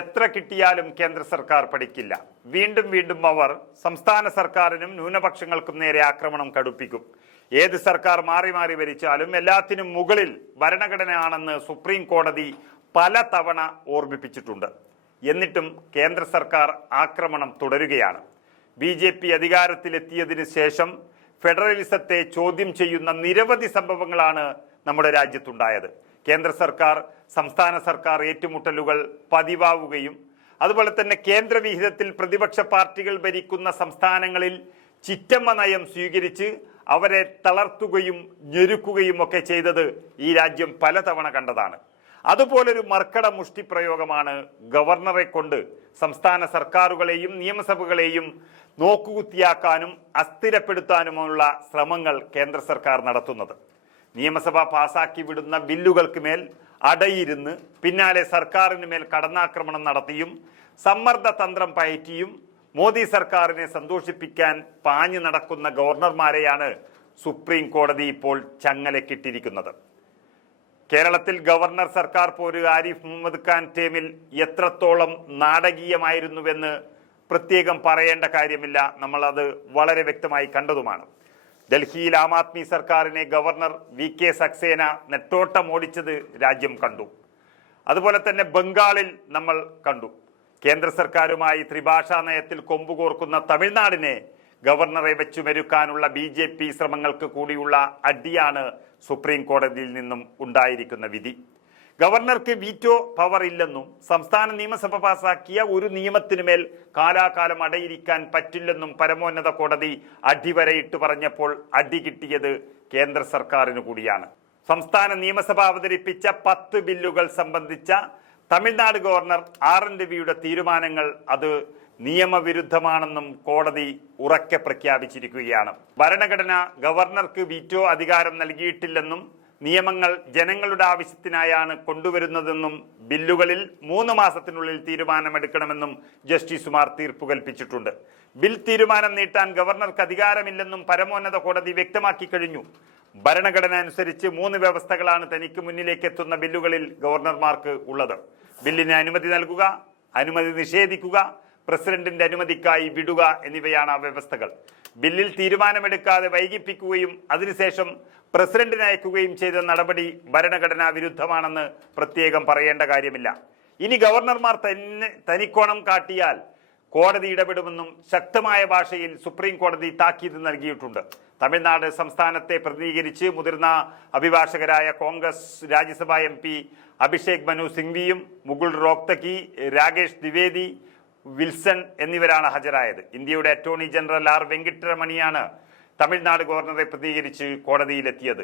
എത്ര കിട്ടിയാലും കേന്ദ്ര സർക്കാർ പഠിക്കില്ല. വീണ്ടും വീണ്ടും അവർ സംസ്ഥാന സർക്കാരിനും ന്യൂനപക്ഷങ്ങൾക്കും നേരെ ആക്രമണം കടുപ്പിക്കും. ഏത് സർക്കാർ മാറി മാറി ഭരിച്ചാലും എല്ലാത്തിനും മുകളിൽ ഭരണഘടനയാണെന്ന് സുപ്രീം കോടതി പല തവണ ഓർമ്മിപ്പിച്ചിട്ടുണ്ട്. എന്നിട്ടും കേന്ദ്ര സർക്കാർ ആക്രമണം തുടരുകയാണ്. BJP അധികാരത്തിലെത്തിയതിനു ശേഷം ഫെഡറലിസത്തെ ചോദ്യം ചെയ്യുന്ന നിരവധി സംഭവങ്ങളാണ് നമ്മുടെ രാജ്യത്തുണ്ടായത്. കേന്ദ്ര സർക്കാർ സംസ്ഥാന സർക്കാർ ഏറ്റുമുട്ടലുകൾ പതിവാവുകയും അതുപോലെ തന്നെ കേന്ദ്രവിഹിതത്തിൽ പ്രതിപക്ഷ പാർട്ടികൾ ഭരിക്കുന്ന സംസ്ഥാനങ്ങളിൽ ചിറ്റമ്മ നയം സ്വീകരിച്ച് അവരെ തളർത്തുകയും ഞെരുക്കുകയും ഒക്കെ ചെയ്തത് ഈ രാജ്യം പലതവണ കണ്ടതാണ്. അതുപോലൊരു മർക്കട മുഷ്ടി പ്രയോഗമാണ് ഗവർണറെ കൊണ്ട് സംസ്ഥാന സർക്കാരുകളെയും നിയമസഭകളെയും നോക്കുകുത്തിയാക്കാനും അസ്ഥിരപ്പെടുത്താനുമുള്ള ശ്രമങ്ങൾ കേന്ദ്ര സർക്കാർ നടത്തുന്നത്. നിയമസഭ പാസാക്കി വിടുന്ന ബില്ലുകൾക്ക് മേൽ അടയിരുന്ന് പിന്നാലെ സർക്കാരിന് മേൽ കടന്നാക്രമണം നടത്തിയും സമ്മർദ്ദ തന്ത്രം പയറ്റിയും മോദി സർക്കാരിനെ സന്തോഷിപ്പിക്കാൻ പാഞ്ഞു നടക്കുന്ന ഗവർണർമാരെയാണ് സുപ്രീം കോടതി ഇപ്പോൾ ചങ്ങലക്കിട്ടിരിക്കുന്നത്. കേരളത്തിൽ ഗവർണർ സർക്കാർ പോര് ആരിഫ് മുഹമ്മദ് ഖാൻ ടേമിൽ എത്രത്തോളം നാടകീയമായിരുന്നുവെന്ന് പ്രത്യേകം പറയേണ്ട കാര്യമില്ല. നമ്മളത് വളരെ വ്യക്തമായി കണ്ടതുമാണ്. ഡൽഹിയിൽ ആം ആദ്മി സർക്കാരിനെ ഗവർണർ VK സക്സേന നെട്ടോട്ടം ഓടിച്ചത് രാജ്യം കണ്ടു. അതുപോലെ തന്നെ ബംഗാളിൽ നമ്മൾ കണ്ടു. കേന്ദ്ര സർക്കാരുമായി ത്രിഭാഷാ നയത്തിൽ കൊമ്പുകോർക്കുന്ന തമിഴ്നാടിനെ ഗവർണറെ വെച്ചു മെരുക്കാനുള്ള BJP ശ്രമങ്ങൾക്ക് കൂടിയുള്ള അടിയാണ് സുപ്രീം കോടതിയിൽ നിന്നും ഉണ്ടായിരിക്കുന്ന വിധി. ഗവർണർക്ക് വീറ്റോ പവർ ഇല്ലെന്നും സംസ്ഥാന നിയമസഭ പാസാക്കിയ ഒരു നിയമത്തിനുമേൽ കാലാകാലം അടയിരിക്കാൻ പറ്റില്ലെന്നും പരമോന്നത കോടതി അടിവരയിട്ട് പറഞ്ഞപ്പോൾ അടി കിട്ടിയത് കേന്ദ്ര സർക്കാരിന് കൂടിയാണ്. സംസ്ഥാന നിയമസഭ അവതരിപ്പിച്ച 10 ബില്ലുകൾ സംബന്ധിച്ച തമിഴ്നാട് ഗവർണർ RN രവിയുടെ തീരുമാനങ്ങൾ അത് നിയമവിരുദ്ധമാണെന്നും കോടതി ഉറക്കെ പ്രഖ്യാപിച്ചിരിക്കുകയാണ്. ഭരണഘടന ഗവർണർക്ക് വീറ്റോ അധികാരം നൽകിയിട്ടില്ലെന്നും നിയമങ്ങൾ ജനങ്ങളുടെ ആവശ്യത്തിനായാണ് കൊണ്ടുവരുന്നതെന്നും ബില്ലുകളിൽ 3 മാസത്തിനുള്ളിൽ തീരുമാനമെടുക്കണമെന്നും ജസ്റ്റിസുമാർ തീർപ്പ് കൽപ്പിച്ചിട്ടുണ്ട്. ബിൽ തീരുമാനം നീട്ടാൻ ഗവർണർക്ക് അധികാരമില്ലെന്നും പരമോന്നത കോടതി വ്യക്തമാക്കി കഴിഞ്ഞു. ഭരണഘടന അനുസരിച്ച് 3 വ്യവസ്ഥകളാണ് തനിക്ക് മുന്നിലേക്ക് എത്തുന്ന ബില്ലുകളിൽ ഗവർണർമാർക്ക് ഉള്ളത്. ബില്ലിന് അനുമതി നൽകുക, അനുമതി നിഷേധിക്കുക, പ്രസിഡന്റിന്റെ അനുമതിക്കായി വിടുക എന്നിവയാണ് ആ വ്യവസ്ഥകൾ. ബില്ലിൽ തീരുമാനമെടുക്കാതെ വൈകിപ്പിക്കുകയും അതിനുശേഷം പ്രസിഡന്റിന് അയക്കുകയും ചെയ്ത നടപടി ഭരണഘടനാ വിരുദ്ധമാണെന്ന് പ്രത്യേകം പറയേണ്ട കാര്യമില്ല. ഇനി ഗവർണർമാർ തനിക്കോണം കാട്ടിയാൽ കോടതി ഇടപെടുമെന്നും ശക്തമായ ഭാഷയിൽ സുപ്രീം കോടതി താക്കീത് നൽകിയിട്ടുണ്ട്. തമിഴ്നാട് സംസ്ഥാനത്തെ പ്രതിനിധീകരിച്ച് മുതിർന്ന അഭിഭാഷകരായ കോൺഗ്രസ് രാജ്യസഭാ MP അഭിഷേക് മനു സിംഗ്വിയും മുകുൾ റോഹ്തക്കി, രാകേഷ് ദ്വിവേദി, വിൽസൺ എന്നിവരാണ് ഹാജരായത്. ഇന്ത്യയുടെ അറ്റോർണി ജനറൽ R വെങ്കിട്ടരമണിയാണ് തമിഴ്നാട് ഗവർണറെ പ്രതിനിധീകരിച്ച് കോടതിയിലെത്തിയത്.